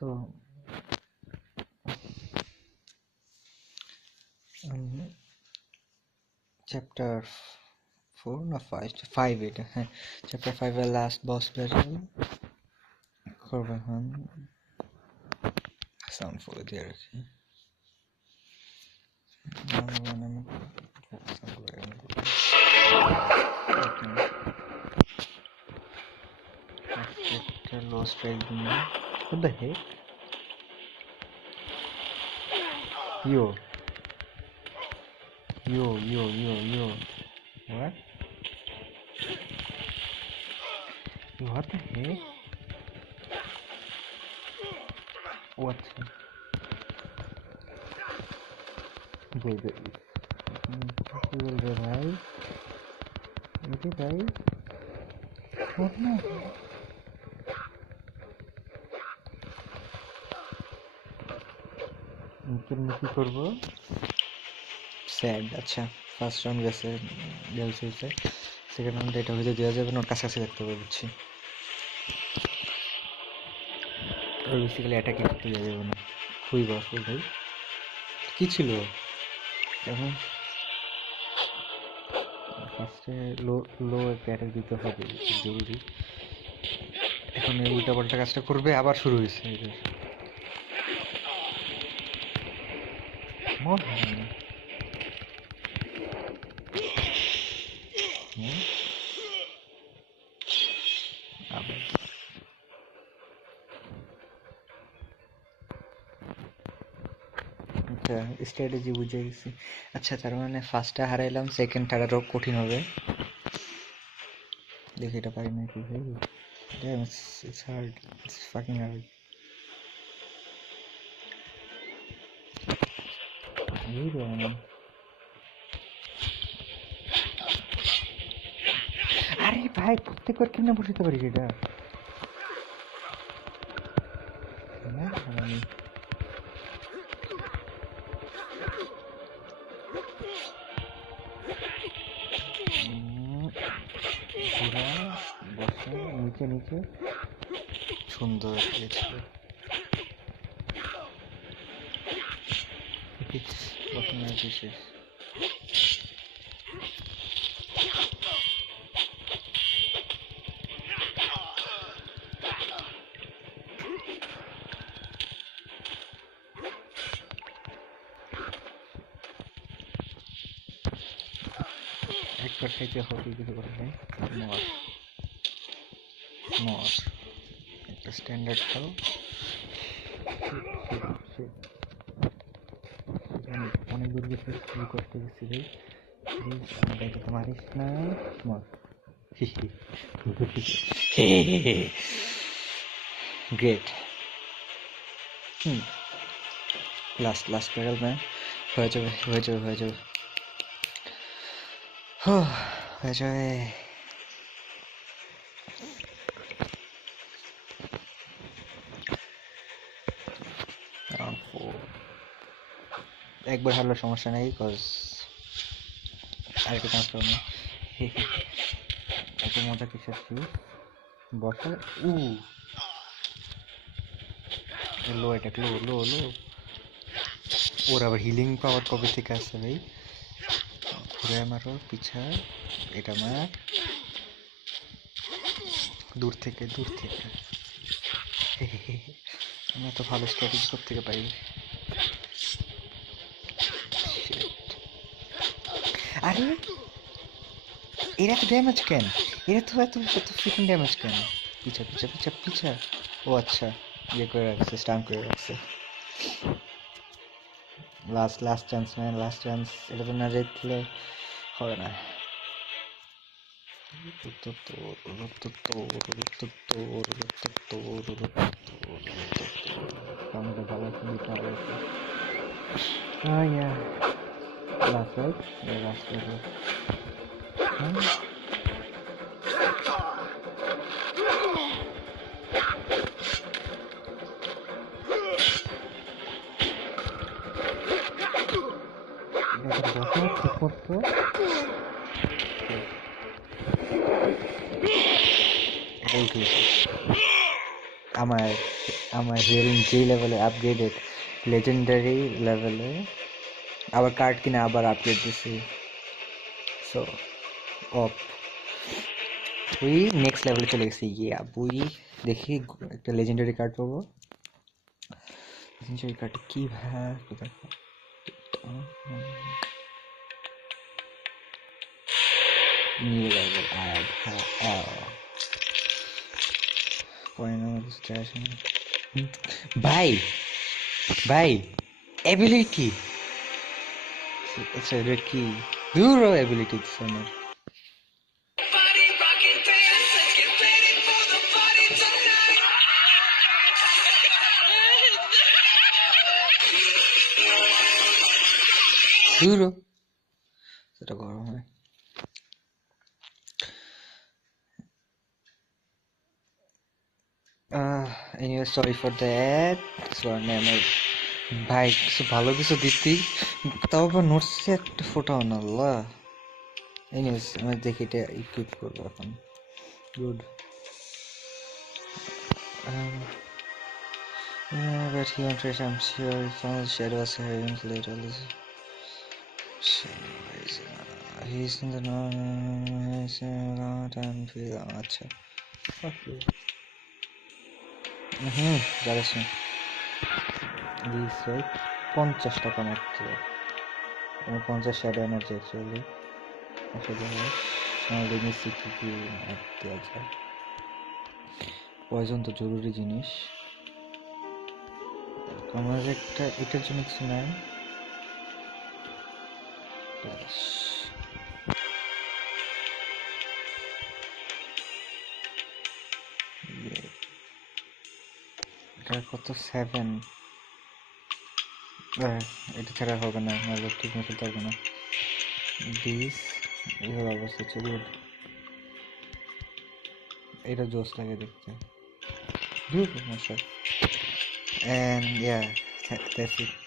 So, chapter 4 না 5 এটা, হ্যাঁ চ্যাপ্টার 5 এর লাস্ট বস ব্যাটল করবো এখন। সাউন্ড ফুল দিয়ে রাখি। Low strike dimmer. What the heck? Yo. What? What the heck? What? বলবে ভাই, এটি ভাই শোন না। কি করবো? স্যাড। আচ্ছা, ফার্স্ট রাউন্ড গেছে ডেলস হয়েছে, সেকেন্ড রাউন্ড এটা হয়তো দেওয়া যাবে না, ওর কাছাকাছি দেখতে পাবো বুঝছি। ওর বেসিক্যালি অ্যাটাকে করতে দেওয়া যাবে না, খুবই পাওয়ারফুল ভাই। কি ছিল এখন? ফার্স্টে লো একটা অ্যাটাক দিতে হবে জরুরি। এখন এই উল্টা পাল্টা কাজটা করবে, আবার শুরু হয়েছে এদের। আচ্ছা, স্ট্র্যাটেজি বুঝে গেছি। আচ্ছা, তার মানে ফার্স্টটা হারাইলাম, সেকেন্ডটা আরও কঠিন হবে। দেখি এটা পারি নাকি ভাই। Damn, it's hard. It's fucking hard. আরে ভাই, প্রত্যেকবার কেমনে বসাতে পারি সেটা? নিচে নিচে সুন্দর শেষ। একবার খাইতে হবে, কিছু করে নেই। মর একটা স্ট্যান্ডার্ড খাও। অনেক দূর গেছি, শুরু করতে গেছি ভাই। প্লিজ তো মারিস না। মর। গ্রেট। Last parallel man. হয়ে যাবে। হয়ে যাবে। একবার হারলে সমস্যা নেই, কজ আরেকটা চান্স পাবো না। এত মজা কিছু বসে। লো এটা লো। ওর আবার হিলিং পাওয়ার কবে থেকে আসছে ভাই? ঘুরে মারো পিছা, এটা মার দূর থেকে। আমি এত ভালো স্ট্র্যাটেজি করতে পারি। আরে এরা তো ড্যামেজ কেন? এরা তো এত ফ্রিকিং ড্যামেজ কেন? পিছা। ও আচ্ছা, ইয়ে করে রাখছে, স্টান করে রাখছে। Last chance man, last chance. এটা তো না জিতলে হবে না। Last right? Yeah, last right. ঠিক করতো। আমার আমার হিয়ারিং যে লেভেলে আপগ্রেডেড লেজেন্ডারি লেভেলে আবার কার্ড কিনে আবার আপগ্রেড দিছি সো অফ ওই নেক্সট লেভেলে চলে গেছি ইয়া বই দেখি একটা লেজেন্ডারি কার্ড পাবো লেজেন্ডারি কার্ড কি ভাই কোথায় নিয়ে যাবো আর পরে না আমার কাছে যায় আসে না। ভাই ভাই অ্যাবিলিটি আচ্ছা এটা কি দূর অ্যাবিলিটি দিচ্ছে আমার দূর সেটা গরম হয় anyway sorry for that সোয়ানে আমার ভাই কিছু ভালো কিছু দিতি তাও আবার নোটসে একটা ফোটাও না আল্লাহ anyways আমি দেখি এটা ইকুইপ করবো এখন good but he won't trace I'm sure he found the shadow as heavens later he's in the he's in a long time feel আচ্ছা fuck you জানিস না দিস রাইট 50 টাকা মাত্র 50 শ্যাডো এনার্জি অ্যাকচুয়ালি আসলে আমাদের নিশ্চিত কি দেওয়া যায় পয়জন তো জরুরি জিনিস আমার একটা এটার জন্য কিছু নাই এটা কত 7 এটা ছাড়া হবে না নাহলে ঠিক মতো পারবো না দিস এইভাবে অবস্থা চলি এটা জোস লাগে দেখতে মশা and yeah that's it